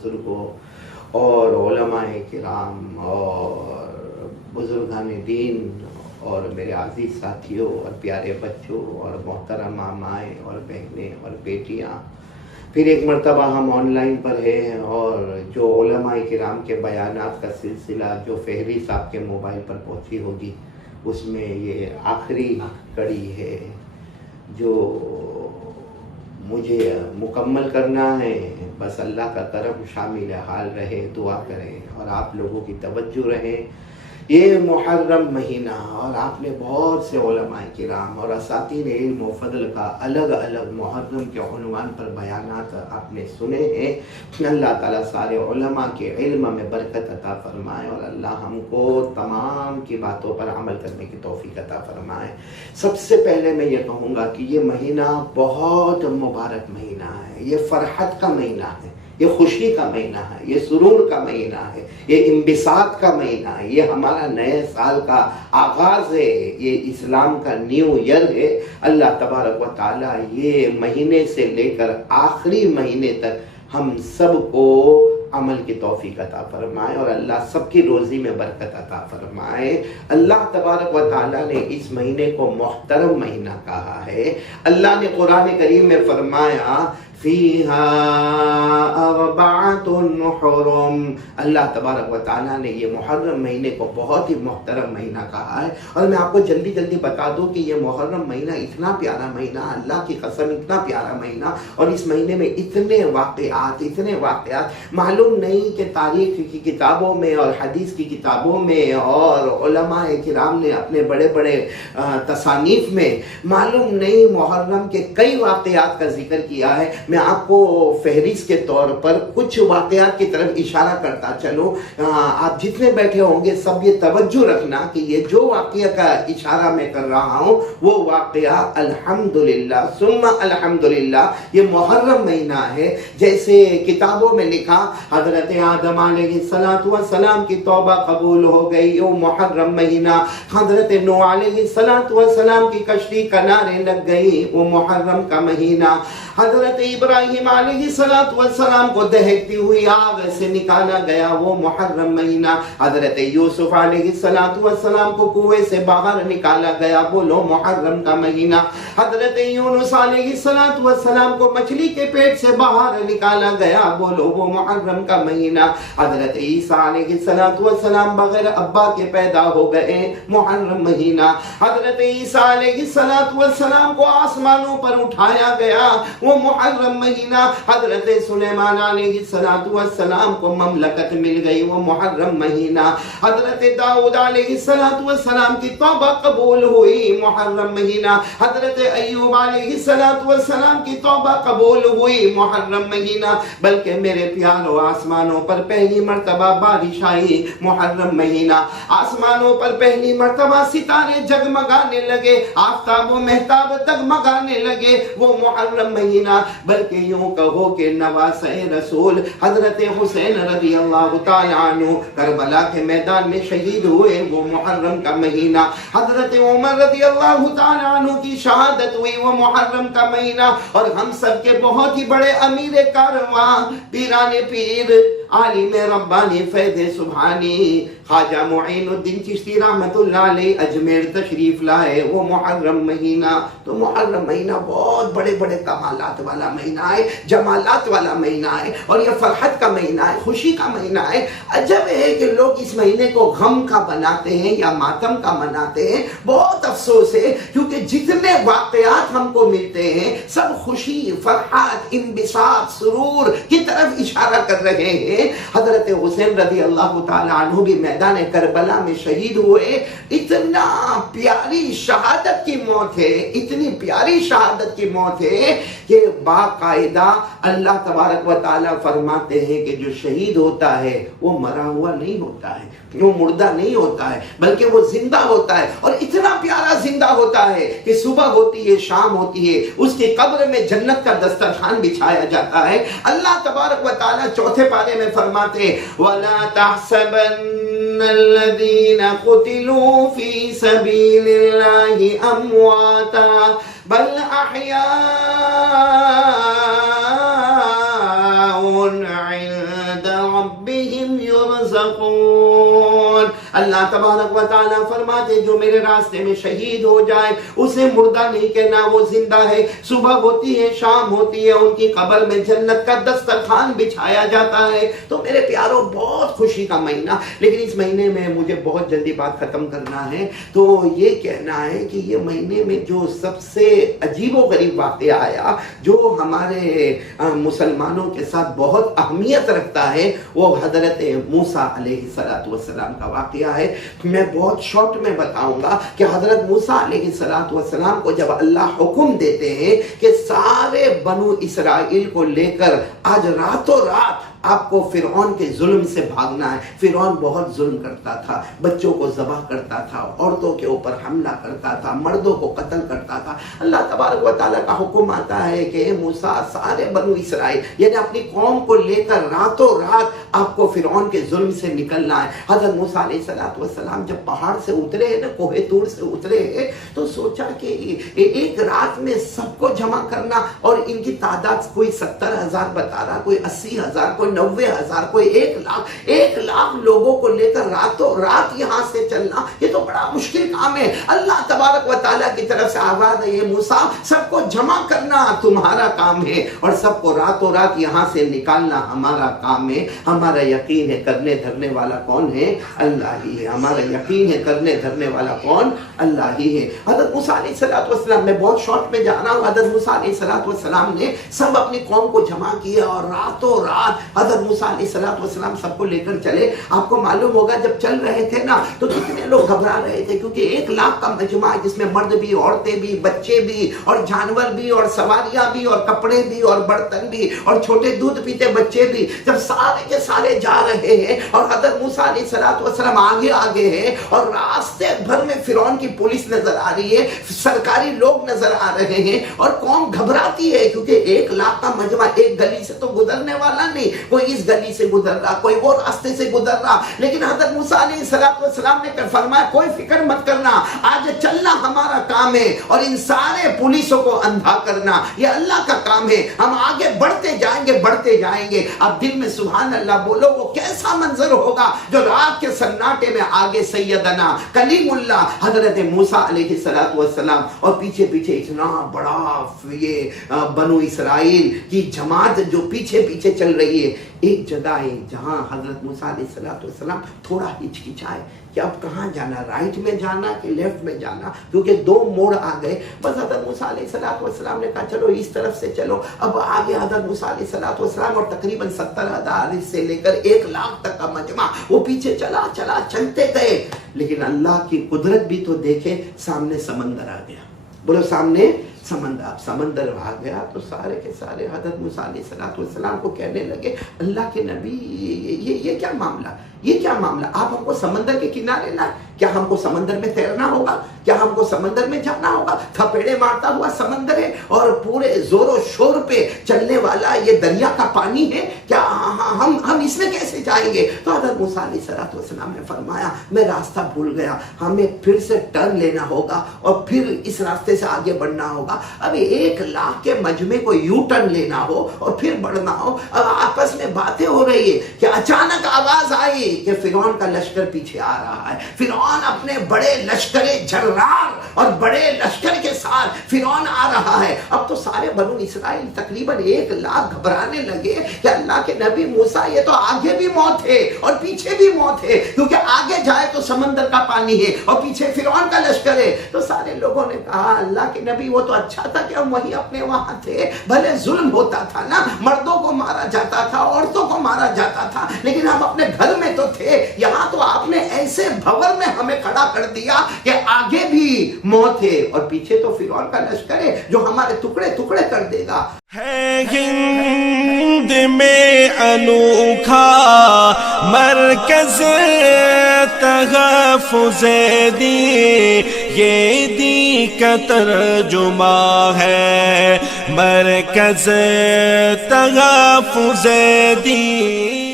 بزرگوں اور علماء کرام اور بزرگان دین اور میرے عزیز ساتھیوں اور پیارے بچوں اور محترم مامائیں اور بہنیں اور بیٹیاں، پھر ایک مرتبہ ہم آن لائن پر ہیں اور جو علماء کرام کے بیانات کا سلسلہ جو فہرست آپ کے موبائل پر پہنچی ہوگی، اس میں یہ آخری کڑی ہے جو مجھے مکمل کرنا ہے۔ بس اللہ کا کرم شامل حال رہے، دعا کریں اور آپ لوگوں کی توجہ رہے۔ یہ محرم مہینہ، اور آپ نے بہت سے علماء کرام اور اساتذہ علم و فضل کا الگ الگ محرم کے عنوان پر بیانات آپ نے سنے ہیں۔ اللہ تعالیٰ سارے علماء کے علم میں برکت عطا فرمائے اور اللہ ہم کو تمام کی باتوں پر عمل کرنے کی توفیق عطا فرمائے۔ سب سے پہلے میں یہ کہوں گا کہ یہ مہینہ بہت مبارک مہینہ ہے، یہ فرحت کا مہینہ ہے، یہ خوشی کا مہینہ ہے، یہ سرور کا مہینہ ہے، یہ انبساط کا مہینہ ہے، یہ ہمارا نئے سال کا آغاز ہے، یہ اسلام کا نیو ایئر ہے۔ اللہ تبارک و تعالیٰ یہ مہینے سے لے کر آخری مہینے تک ہم سب کو عمل کی توفیق عطا فرمائے اور اللہ سب کی روزی میں برکت عطا فرمائے۔ اللہ تبارک و تعالیٰ نے اس مہینے کو محترم مہینہ کہا ہے۔ اللہ نے قرآن کریم میں فرمایا فیہا اربعۃ حرم، اللہ تبارک و تعالیٰ نے یہ محرم مہینے کو بہت ہی محترم مہینہ کہا ہے۔ اور میں آپ کو جلدی جلدی بتا دوں کہ یہ محرم مہینہ اتنا پیارا مہینہ، اللہ کی قسم اتنا پیارا مہینہ، اور اس مہینے میں اتنے واقعات معلوم نہیں کہ تاریخ کی کتابوں میں اور حدیث کی کتابوں میں اور علماء کرام نے اپنے بڑے بڑے تصانیف میں معلوم نہیں محرم کے کئی واقعات کا ذکر کیا ہے۔ میں آپ کو فہرست کے طور پر کچھ واقعات کی طرف اشارہ کرتا چلوں۔ آپ جتنے بیٹھے ہوں گے سب یہ توجہ رکھنا کہ یہ جو واقعہ کا اشارہ میں کر رہا ہوں وہ واقعہ الحمدللہ ثم الحمدللہ یہ محرم مہینہ ہے۔ جیسے کتابوں میں لکھا حضرت آدم علیہ السلام کی توبہ قبول ہو گئی وہ محرم مہینہ، حضرت نوح علیہ السلام کی کشتی کنارے لگ گئی وہ محرم کا مہینہ، حضرت ابراہیم علیہ السلام کو دہکتی ہوئی آگ سے نکالا گیا وہ محرم مہینہ، حضرت یوسف علیہ السلام کو کنویں سے باہر نکالا گیا بولو محرم کا مہینہ، حضرت یونس علیہ السلام کو مچھلی کے پیٹ سے باہر نکالا گیا بولو وہ محرم کا مہینہ، حضرت عیسیٰ علیہ السلام بغیر ابا کے پیدا ہو گئے محرم مہینہ، حضرت عیسیٰ علیہ السلام کو آسمانوں پر اٹھایا گیا وہ محرم مہینہ، حضرت سلیمان علیہ السلام کو مملکت مل گئی وہ محرم مہینہ، حضرت داؤد علیہ السلام کی توبہ قبول ہوئی محرم مہینہ، حضرت ایوب علیہ السلام کی توبہ قبول ہوئی محرم مہینہ، بلکہ میرے پیاروں آسمانوں پر پہلی مرتبہ بارش آئی محرم مہینہ، آسمانوں پر پہلی مرتبہ ستارے جگمگانے لگے، آفتاب و مہتاب جگمگانے لگے وہ محرم مہینہ، بلکہ یوں کہو کہ نواسۂ رسول حضرت حسین رضی اللہ تعالیٰ عنہ کربلا کے میدان میں شہید ہوئے وہ محرم کا مہینہ، حضرت عمر رضی اللہ تعالیٰ عنہ کی شہادت ہوئی وہ محرم کا مہینہ، اور ہم سب کے بہت ہی بڑے امیر کارواں پیران پیر عالم ربانی فیض سبحانی خواجہ معین الدین چشتی رحمت اللہ علیہ اجمیر تشریف لائے وہ محرم مہینہ۔ تو محرم مہینہ بہت بڑے بڑے کمالات والا مہینہ ہے، جمالات والا مہینہ ہے، اور یہ فرحت کا مہینہ ہے، خوشی کا مہینہ ہے۔ عجب ہے کہ لوگ اس مہینے کو غم کا بناتے ہیں یا ماتم کا مناتے ہیں، بہت افسوس ہے کیونکہ جتنے واقعات ہم کو ملتے ہیں سب خوشی، فرحت، انبساط، سرور کی طرف اشارہ کر رہے ہیں۔ حضرت حسین رضی اللہ تعالیٰ عنہ بھی میدان کربلا میں شہید ہوئے، اتنا پیاری شہادت کی موت ہے، اتنی پیاری شہادت کی موت ہے کہ باقاعدہ اللہ تبارک و تعالیٰ فرماتے ہیں کہ جو شہید ہوتا ہے وہ مرا ہوا نہیں ہوتا ہے، وہ مردہ نہیں ہوتا ہے بلکہ وہ زندہ ہوتا ہے، اور اتنا پیارا زندہ ہوتا ہے کہ صبح ہوتی ہے شام ہوتی ہے اس کی قبر میں جنت کا دسترخوان بچھایا جاتا ہے۔ اللہ تبارک و تعالیٰ چوتھے پارے میں فرماتے ہیں وَلَا تَحْسَبَنَّ الَّذِينَ قُتِلُوا فِي سَبِيلِ اللَّهِ أَمْوَاتًا بَلْ أَحْيَاءٌ عِندَ اللہ تبارک و تعالیٰ فرماتے جو میرے راستے میں شہید ہو جائے اسے مردہ نہیں کہنا، وہ زندہ ہے. صبح ہوتی ہے، شام ہوتی ہے، ان کی قبر میں جنت کا دسترخوان بچھایا جاتا ہے. تو میرے پیاروں بہت خوشی کا مہینہ، لیکن اس مہینے میں مجھے بہت جلدی بات ختم کرنا ہے. تو یہ کہنا ہے کہ یہ مہینے میں جو سب سے عجیب و غریب واقعہ آیا جو ہمارے مسلمانوں کے ساتھ بہت اہمیت رکھتا ہے وہ حضرت موسیٰ علیہ السلام کا واقعہ ہے. میں بہت شارٹ میں بتاؤں گا کہ حضرت موسیٰ علیہ السلام کو جب اللہ حکم دیتے ہیں کہ سارے بنو اسرائیل کو لے کر آج راتوں رات آپ کو فرعون کے ظلم سے بھاگنا ہے. فرعون بہت ظلم کرتا تھا، بچوں کو ذبح کرتا تھا، عورتوں کے اوپر حملہ کرتا تھا، مردوں کو قتل کرتا تھا. اللہ تبارک و تعالیٰ کا حکم آتا ہے کہ اے موسیٰ سارے بنو اسرائیل یعنی اپنی قوم کو لے کر راتوں رات آپ کو فرعون کے ظلم سے نکلنا ہے. حضرت موسیٰ علیہ السلام جب پہاڑ سے اترے ہیں نا، کوہ طور سے اترے ہیں، تو سوچا کہ ایک رات میں سب کو جمع کرنا، اور ان کی تعداد کوئی 70,000 بتا رہا، کوئی 80,000، کوئی 90,000، کوئی 1,00,000 لوگوں کو لے کر راتوں رات یہاں سے چلنا، یہ تو بڑا مشکل کام ہے. اللہ تبارک و تعالیٰ کی طرف سے آواز ہے، یہ موسیٰ سب کو جمع کرنا تمہارا کام ہے اور سب کو راتوں رات یہاں سے نکالنا ہمارا کام ہے. ہمارا یقین ہے کرنے دھرنے والا کون ہے؟ اللہ ہی ہے. ہمارا یقین ہے کرنے دھرنے والا کون؟ اللہ ہی ہے. حضرت موسیٰ علیہ السلام، میں بہت شارٹ میں جا رہا ہوں، حضرت موسیٰ علیہ السلام نے سب اپنی قوم کو جمع کیا اور راتوں رات حضرت موسیٰ علیہ السلام سب کو لے کر چلے. آپ کو معلوم ہوگا جب چل رہے تھے نا تو کتنے لوگ گھبرا رہے تھے، کیونکہ 1,00,000 کا مجمع ہے جس میں مرد بھی، عورتیں بھی، بچے بھی، اور جانور بھی، اور سواریاں بھی، اور کپڑے بھی، اور برتن بھی، اور چھوٹے دودھ پیتے بچے بھی. جب سارے کے سارے جا رہے ہیں اور حضرت موسیٰ علیہ السلام آگے ہیں اور راستے بھر میں فرعون کی پولیس نظر آ رہی ہے، سرکاری لوگ نظر آ رہے ہیں، اور قوم گھبراتی ہے کیونکہ 1,00,000 کا مجمع ایک گلی سے تو گزرنے والا نہیں، کوئی اس گلی سے گزر رہا، کوئی وہ راستے سے گزر رہا. لیکن حضرت موسیٰ علیہ السلام نے فرمایا کوئی فکر مت کرنا، آج چلنا ہمارا کام ہے اور ان سارے پولیسوں کو اندھا کرنا یہ اللہ کا کام ہے. ہم آگے بڑھتے جائیں گے. اب دل میں سبحان اللہ بولو، وہ کیسا منظر ہوگا جو رات کے سناٹے میں آگے سیدنا کلیم اللہ حضرت موسیٰ علیہ السلام اور پیچھے اتنا بڑا یہ بنو اسرائیل کی جماعت جو پیچھے چل رہی ہے. ایک جگہ ہے جہاں حضرت موسیٰ علیہ السلام تھوڑا ہچکچائے کہ اب کہاں جانا، رائٹ میں جانا کہ لیفٹ میں جانا، کیونکہ 2 موڑ آ گئے. بس حضرت موسیٰ علیہ السلام نے کہا چلو اس طرف سے چلو. اب آگے حضرت موسیٰ علیہ السلام اور تقریباً 70,000 سے لے کر 1,00,000 تک کا مجمع وہ پیچھے چلتے گئے. لیکن اللہ کی قدرت بھی تو دیکھے، سامنے سمندر آ گیا. بولو سامنے سمندر آ گیا. تو سارے کے سارے حضرت موسیٰ علیہ السلام کو کہنے لگے اللہ کے نبی یہ کیا معاملہ، آپ ہم کو سمندر کے کنارے لائے، کیا ہم کو سمندر میں تیرنا ہوگا، کیا ہم کو سمندر میں جانا ہوگا؟ تھپیڑے مارتا ہوا سمندر ہے اور پورے زور و شور پہ چلنے والا یہ دریا کا پانی ہے، کیا ہم اس میں کیسے جائیں گے؟ تو حضرت موسیٰ علیہ السلام نے فرمایا میں راستہ بھول گیا، ہمیں پھر سے ٹرن لینا ہوگا اور پھر اس راستے سے آگے بڑھنا ہوگا. اب 1,00,000 کے مجمع کو یو ٹرن لینا ہو اور پھر بڑھنا ہو. اب آپس میں باتیں ہو رہی ہے کہ اچانک آواز آئی کہ فرعون کا لشکر پیچھے آ رہا ہے. فرعون اپنے بڑے لشکر جرار اور بڑے لشکر کے ساتھ فرعون آ رہا ہے. اب تو سارے بنو اسرائیل تقریباً 1,00,000 گھبرانے لگے کہ اللہ کے نبی موسیٰ یہ تو آگے بھی موت ہے اور پیچھے بھی موت ہے، کیونکہ آگے جائے تو سمندر کا پانی ہے اور پیچھے فرعون کا لشکر ہے. تو سارے لوگوں نے کہا اللہ کے نبی وہ تو اچھا تھا کہ ہم وہی اپنے وہاں تھے، بھلے ظلم ہوتا تھا نا، مردوں کو مارا جاتا تھا، عورتوں کو مارا جاتا تھا، لیکن ہم اپنے گھر میں تو تھے. یہاں تو آپ نے ایسے بھور میں ہمیں کھڑا کر دیا کہ آگے بھی موت ہے اور پیچھے تو فرعون کا لشکر ہے جو ہمارے ٹکڑے کر دے گا. ہے ہند میں انوکھا مرکز تحفظ دی، یہ دی کا ترجمہ ہے مرکز تحفظ دی.